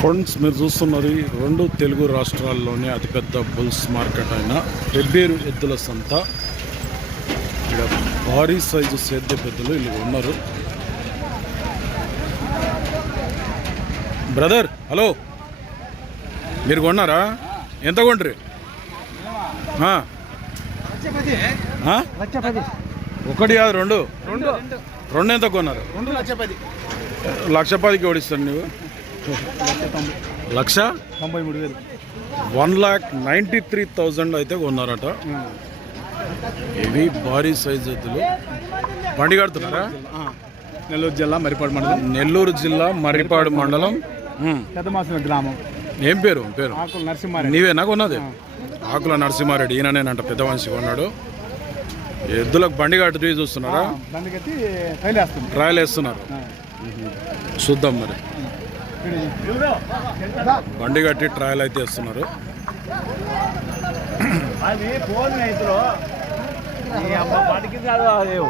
Friends మీరు చూస్తున్నది రెండు తెలుగు రాష్ట్రాల్లోనే అతిపెద్ద బుల్స్ మార్కెట్ అయిన పెబ్బేరు ఎద్దుల సంత. ఇక్కడ భారీ సైజు సేద్య పెద్దలు వీళ్ళు ఉన్నారు బ్రదర్ హలో. మీరు కొన్నారా? ఎంత కొంటారు పది ఒకటి కాదు రెండు. రెండు. ఎంత కొన్నారు? లక్ష పదికి ఓడిస్తాను నువ్వు లక్ష? తొంభై మూడు వేలు. One lakh ninety three thousand అయితే కొన్నారట. ఇవి భారీ సైజ్ ఎద్దులు బండి కడుతున్నారా? నెల్లూరు జిల్లా మరిపాడు మండలం. నెల్లూరు జిల్లా మర్రిపాడు మండలం. ఉమ్. పెద్ద మాసం గ్రామం. ఏం పేరు? పేరు? ఆకులు నరసింహారెడ్డి. నీవేనా కొన్నది? ఆకుల నరసింహారెడ్డి ఈయననేనంట పెద్ద మనిషి కొన్నాడు. ఎద్దులకు బండి కట్టి చూస్తున్నారా? ట్రయల్ వేస్తున్నారు. చూద్దాం మరి. బండి కట్టి ట్రయల్ అయితే వేస్తున్నారు అది ఫోన్ రైతులు. ఈ అమ్మ పడికి కాదు అదేవు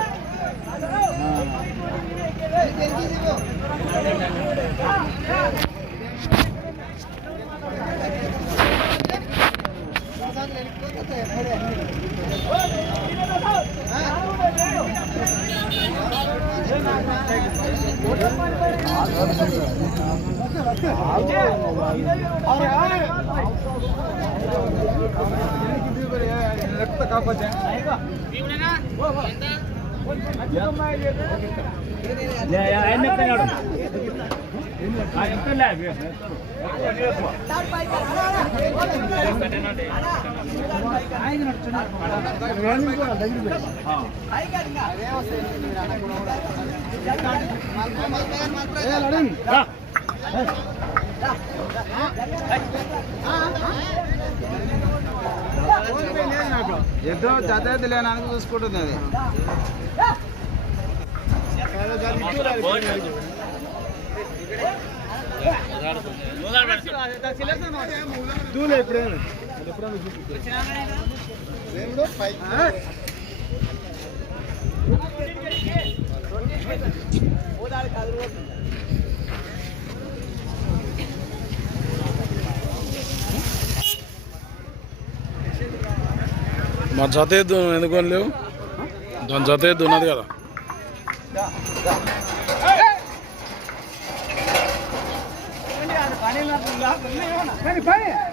ರಕ್ತ ಕಾಪಾಚೆ ಎನ್ನ ఎద్దు జత లేనానికి చూసుకుంటుంది అది. ఎప్పుడైనా మా జత ఎద్దు ఎందుకు లేవు దాని జత ఎద్దు ఉన్నది కదా. 没有了 yang?